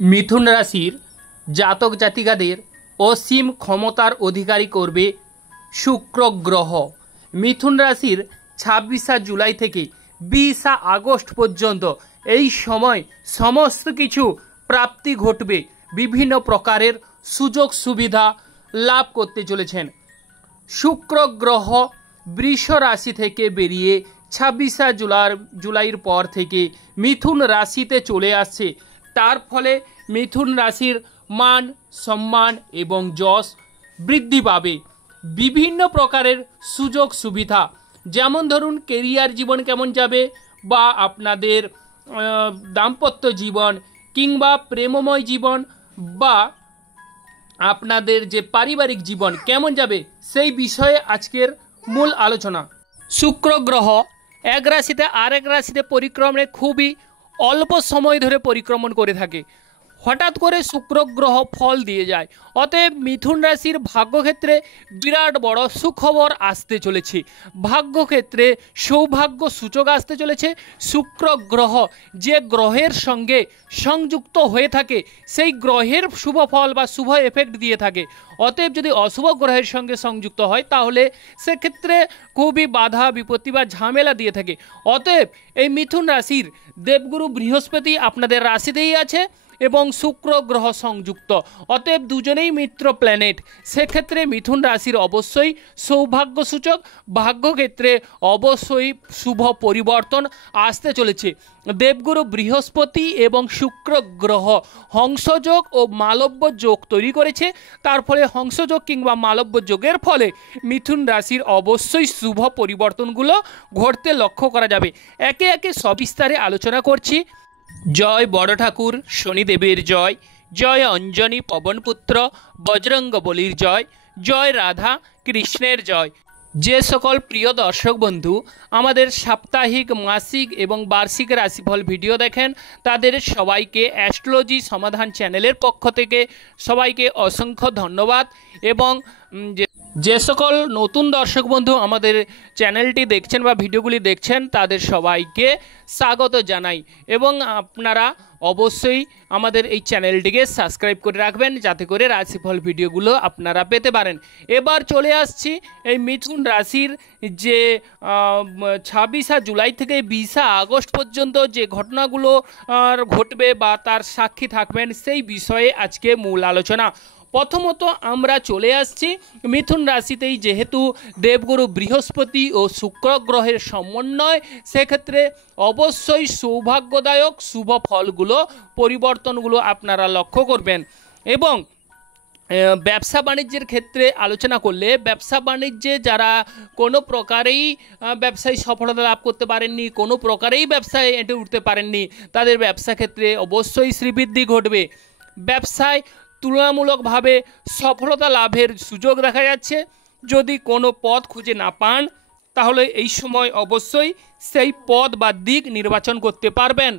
মিথুন রাশির জাতক জাতিকাদের অসীম ক্ষমতার অধিকারী করবে শুক্র গ্রহ। মিথুন রাশির 26 জুলাই থেকে 20 আগস্ট পর্যন্ত এই সময় সমস্ত কিছু প্রাপ্তি ঘটবে, বিভিন্ন প্রকারের সুযোগ সুবিধা লাভ করতে চলেছেন। শুক্র গ্রহ বৃষ রাশি থেকে বেরিয়ে 26 জুলাইয়ের পর থেকে মিথুন রাশিতে চলে আসছে। তার ফলে মিথুন রাশির মান সম্মান এবং যশ বৃদ্ধি পাবে। বিভিন্ন প্রকারের সুযোগ সুবিধা, যেমন ধরুন কেরিয়ার জীবন কেমন যাবে, বা আপনাদের দাম্পত্য জীবন কিংবা প্রেমময় জীবন, বা আপনাদের যে পারিবারিক জীবন কেমন যাবে, সেই বিষয়ে আজকের মূল আলোচনা। শুক্র গ্রহ এক রাশিতে আরেক রাশিতে পরিক্রমণে খুবই অল্প সময় ধরে পরিক্রমণ করে থাকে। হঠাৎ করে শুক্র গ্রহ ফল দিয়ে যায়। অতএব মিথুন রাশির ভাগ্যক্ষেত্রে বিরাট বড় সুখবর আসতে চলেছে। ভাগ্যক্ষেত্রে সৌভাগ্য সূচক আসতে চলেছে। শুক্র গ্রহ যে গ্রহের সঙ্গে সংযুক্ত হয়ে থাকে সেই গ্রহের শুভ ফল বা শুভ এফেক্ট দিয়ে থাকে। অতএব যদি অশুভ গ্রহের সঙ্গে সংযুক্ত হয় তাহলে সেক্ষেত্রে খুবই বাধা বিপত্তি বা ঝামেলা দিয়ে থাকে। অতএব এই মিথুন রাশির দেবগুরু বৃহস্পতি আপনাদের রাশিতেই আছে এবং শুক্র গ্রহ সংযুক্ত, অতএব দুজনেই মিত্র প্ল্যানেট। সেক্ষেত্রে মিথুন রাশির অবশ্যই সৌভাগ্যসূচক, ভাগ্যক্ষেত্রে অবশ্যই শুভ পরিবর্তন আসতে চলেছে। দেবগুরু বৃহস্পতি এবং শুক্র গ্রহ হংসযোগ ও মালব্য যোগ তৈরি করেছে। তার ফলে হংসযোগ কিংবা মালব্য যোগের ফলে মিথুন রাশির অবশ্যই শুভ পরিবর্তনগুলো ঘটতে লক্ষ্য করা যাবে। একে একে সবিস্তারে আলোচনা করছি। জয় বড় ঠাকুর শনিদেবের জয়, জয় অঞ্জনী পবনপুত্র বজরঙ্গবলীর জয়, জয় রাধা কৃষ্ণের জয়। যে সকল প্রিয় দর্শক বন্ধু আমাদের সাপ্তাহিক, মাসিক এবং বার্ষিক রাশিফল ভিডিও দেখেন তাদের সবাইকে অ্যাস্ট্রোলজি সমাধান চ্যানেলের পক্ষ থেকে সবাইকে অসংখ্য ধন্যবাদ। এবং যে সকল নতুন দর্শক বন্ধু আমাদের চ্যানেলটি দেখছেন বা ভিডিওগুলি দেখছেন তাদের সবাইকে স্বাগত জানাই। এবং আপনারা অবশ্যই আমাদের এই চ্যানেলটিকে সাবস্ক্রাইব করে রাখবেন যাতে করে রাশিফল ভিডিওগুলো আপনারা পেতে পারেন। এবার চলে আসছি এই মিথুন রাশির যে 26 জুলাই থেকে 20 আগস্ট পর্যন্ত যে ঘটনাগুলো ঘটবে বা তার সাক্ষী থাকবেন সেই বিষয়ে আজকে মূল আলোচনা। প্রথমত আমরা চলে আসছি মিথুন রাশিতেই, যেহেতু দেবগুরু বৃহস্পতি ও শুক্র গ্রহের সমন্বয়, সেক্ষেত্রে অবশ্যই সৌভাগ্যদায়ক শুভ ফলগুলো পরিবর্তনগুলো আপনারা লক্ষ্য করবেন। এবং ব্যবসা বাণিজ্যের ক্ষেত্রে আলোচনা করলে, ব্যবসা বাণিজ্যে যারা কোনো প্রকারেই ব্যবসায় সফলতা লাভ করতে পারেননি, কোনো প্রকারেই ব্যবসায় এঁটে উঠতে পারেননি, তাদের ব্যবসা ক্ষেত্রে অবশ্যই শ্রীবৃদ্ধি ঘটবে। ব্যবসায় তুলনামূলকভাবে সফলতা লাভের সুযোগ দেখা যাচ্ছে। যদি কোনো পথ খুঁজে না পান তাহলে এই সময় অবশ্যই সেই পথ বা দিক নির্বাচন করতে পারবেন।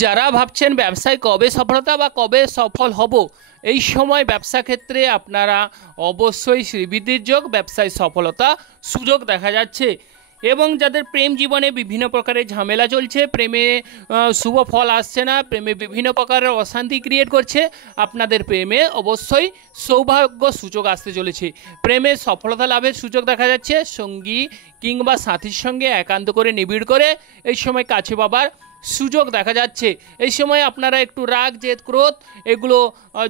যারা ভাবছেন ব্যবসায় কবে সফলতা বা কবে সফল হব, এই সময় ব্যবসা ক্ষেত্রে আপনারা অবশ্যই শ্রীবৃদ্ধির যোগ, ব্যবসায় সফলতা সুযোগ দেখা যাচ্ছে। এবং যাদের প্রেম জীবনে বিভিন্ন প্রকারের ঝামেলা চলছে, প্রেমে শুভ ফল আসছে না, প্রেমে বিভিন্ন প্রকারের অশান্তি ক্রিয়েট করছে, আপনাদের প্রেমে অবশ্যই সৌভাগ্য সূচক আসতে চলেছে। প্রেমে সফলতা লাভের সুযোগ দেখা যাচ্ছে। সঙ্গী কিংবা সাথীর সঙ্গে একান্ত করে নিবিড় করে এই সময় কাছে পাবার সুযোগ দেখা যাচ্ছে। এই সময় আপনারা একটু রাগ, জেদ, ক্রোধ এগুলো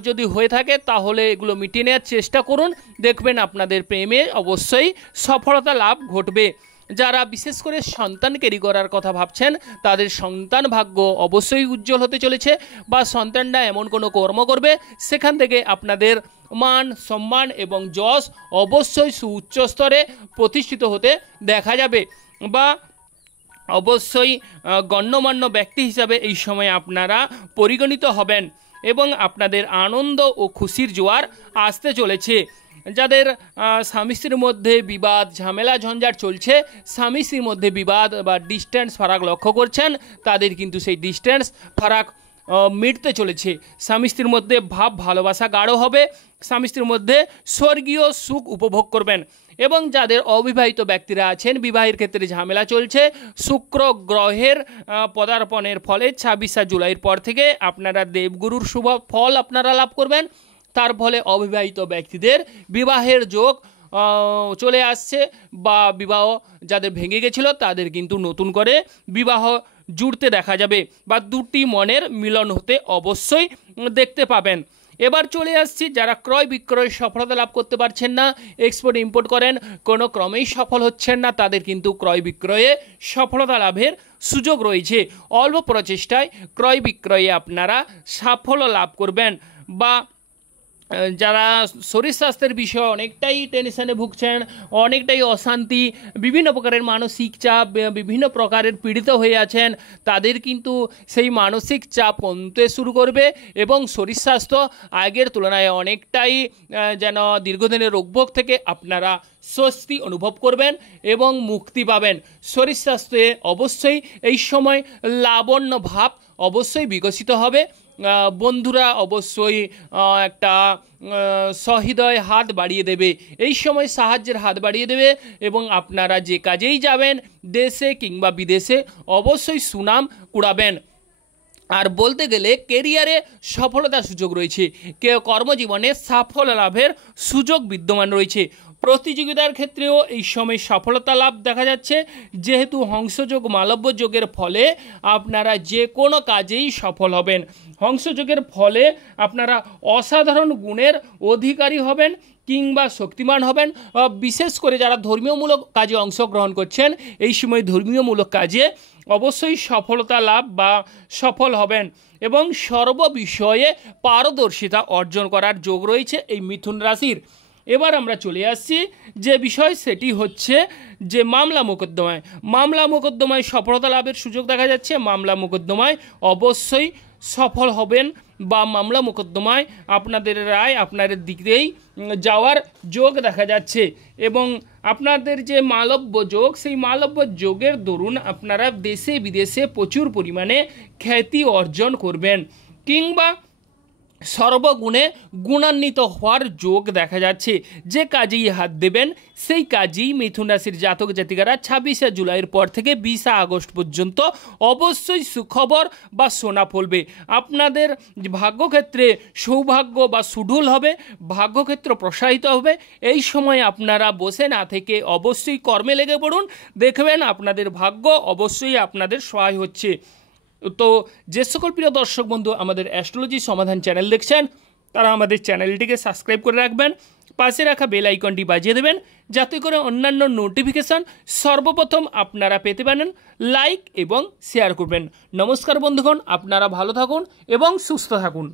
যদি হয়ে থাকে তাহলে এগুলো মিটিয়ে নেওয়ার চেষ্টা করুন, দেখবেন আপনাদের প্রেমে অবশ্যই সফলতা লাভ ঘটবে। যারা বিশেষ করে সন্তান ক্যারি করার কথা ভাবছেন তাদের সন্তান ভাগ্য অবশ্যই উজ্জ্বল হতে চলেছে, বা সন্তানরা এমন কোনো কর্ম করবে সেখান থেকে আপনাদের মান সম্মান এবং যশ অবশ্যই সুউচ্চ স্তরে প্রতিষ্ঠিত হতে দেখা যাবে, বা অবশ্যই গণ্যমান্য ব্যক্তি হিসাবে এই সময় আপনারা পরিগণিত হবেন এবং আপনাদের আনন্দ ও খুশির জোয়ার আসতে চলেছে। যাদের স্বামী স্ত্রীর মধ্যে বিবাদ, ঝামেলা, ঝঞ্ঝাট চলছে, স্বামী স্ত্রীর মধ্যে বিবাদ বা ডিস্টেন্স ফারাক লক্ষ্য করছেন, তাদের কিন্তু সেই ডিস্টেন্স ফারাক মিটতে চলেছে। স্বামী স্ত্রীর মধ্যে ভাব ভালোবাসা গাঢ় হবে, স্বামী স্ত্রীর মধ্যে স্বর্গীয় সুখ উপভোগ করবেন। এবং যাদের অবিবাহিত ব্যক্তিরা আছেন, বিবাহের ক্ষেত্রে ঝামেলা চলছে, শুক্র গ্রহের পদার্পণের ফলে 26 জুলাইয়ের পর থেকে আপনারা দেবগুরুর শুভ ফল আপনারা লাভ করবেন। তার ফলে অবিবাহিত ব্যক্তিদের বিবাহের যোগ চলে আসছে, বা বিবাহ যাদের ভেঙে গেছিল তাদের কিন্তু নতুন করে বিবাহ জুড়তে দেখা যাবে, বা দুটি মনের মিলন হতে অবশ্যই দেখতে পাবেন। এবার চলে আসছি যারা ক্রয় বিক্রয় সফলতা লাভ করতে পারছেন না, এক্সপোর্ট ইম্পোর্ট করেন, কোনো ক্রমেই সফল হচ্ছেন না, তাদের কিন্তু ক্রয় বিক্রয়ে সফলতা লাভের সুযোগ রয়েছে। অল্প প্রচেষ্টায় ক্রয় বিক্রয়ে আপনারা সাফল্য লাভ করবেন। বা যারা শরীর স্বাস্থ্যের বিষয়ে অনেকটাই টেনশনে ভুগছেন, অনেকটাই অশান্তি, বিভিন্ন প্রকারের মানসিক চাপ, বিভিন্ন প্রকারের পীড়িত হয়ে আছেন, তাদের কিন্তু সেই মানসিক চাপ কমতে শুরু করবে এবং শরীর স্বাস্থ্য আগের তুলনায় অনেকটাই যেন দীর্ঘদিনের রোগভোগ থেকে আপনারা স্বস্তি অনুভব করবেন এবং মুক্তি পাবেন। শরীর স্বাস্থ্যে অবশ্যই এই সময় লাবণ্য ভাব অবশ্যই বিকশিত হবে। বন্ধুরা অবশ্যই একটা সহৃদয় হাত বাড়িয়ে দেবে, এই সময় সাহায্যের হাত বাড়িয়ে দেবে, এবং আপনারা যে কাজেই যাবেন দেশে কিংবা বিদেশে অবশ্যই সুনাম কুড়াবেন। আর বলতে গেলে কেরিয়ারে সফলতার সুযোগ রয়েছে, কর্মজীবনে সাফল্য লাভের সুযোগ বিদ্যমান রয়েছে। প্রতিযোগিতার ক্ষেত্রেও এই সময় সফলতা লাভ দেখা যাচ্ছে, যেহেতু হংসযোগ মালব্য যোগের ফলে আপনারা যে কোনো কাজেই সফল হবেন। হংসযোগের ফলে আপনারা অসাধারণ গুণের অধিকারী হবেন কিংবা শক্তিমান হবেন। বিশেষ করে যারা ধর্মীয়মূলক কাজে অংশগ্রহণ করছেন, এই সময় ধর্মীয়মূলক কাজে অবশ্যই সফলতা লাভ বা সফল হবেন এবং সর্ববিষয়ে পারদর্শিতা অর্জন করার যোগ রয়েছে এই মিথুন রাশির। এবার আমরা চলে আসছি যে বিষয়, সেটি হচ্ছে যে মামলা মোকদ্দমায় সফলতা লাভের সুযোগ দেখা যাচ্ছে। মামলা মোকদ্দমায় অবশ্যই সফল হবেন, বা মামলা মোকদ্দমায় আপনাদের রায় আপনাদের দিকেই যাওয়ার যোগ দেখা যাচ্ছে। এবং আপনাদের যে মালব্য যোগ, সেই মালব্য যোগের দরুন আপনারা দেশে বিদেশে প্রচুর পরিমাণে খ্যাতি অর্জন করবেন কিংবা সর্বগুণে গুণান্বিত হওয়ার যোগ দেখা যাচ্ছে। যে কাজেই হাত দেবেন সেই কাজেই মিথুন রাশির জাতক জাতিকারা 26 জুলাইয়ের পর থেকে 20 আগস্ট পর্যন্ত অবশ্যই সুখবর বা সোনা ফলবে। আপনাদের ভাগ্যক্ষেত্রে সৌভাগ্য বা সুঢল হবে, ভাগ্যক্ষেত্র প্রসারিত হবে। এই সময় আপনারা বসে না থেকে অবশ্যই কর্মে লেগে পড়ুন, দেখবেন আপনাদের ভাগ্য অবশ্যই আপনাদের সহায় হচ্ছে। তো যে সকল প্রিয় দর্শক বন্ধু আমাদের অ্যাস্ট্রোলজি সমাধান চ্যানেল দেখছেন, তারা আমাদের চ্যানেলটিকে সাবস্ক্রাইব করে রাখবেন, পাশে রাখা বেল আইকনটি বাজিয়ে দেবেন, যাতে করে অন্যান্য নোটিফিকেশান সর্বপ্রথম আপনারা পেতে পারেন। লাইক এবং শেয়ার করবেন। নমস্কার বন্ধুগণ, আপনারা ভালো থাকুন এবং সুস্থ থাকুন।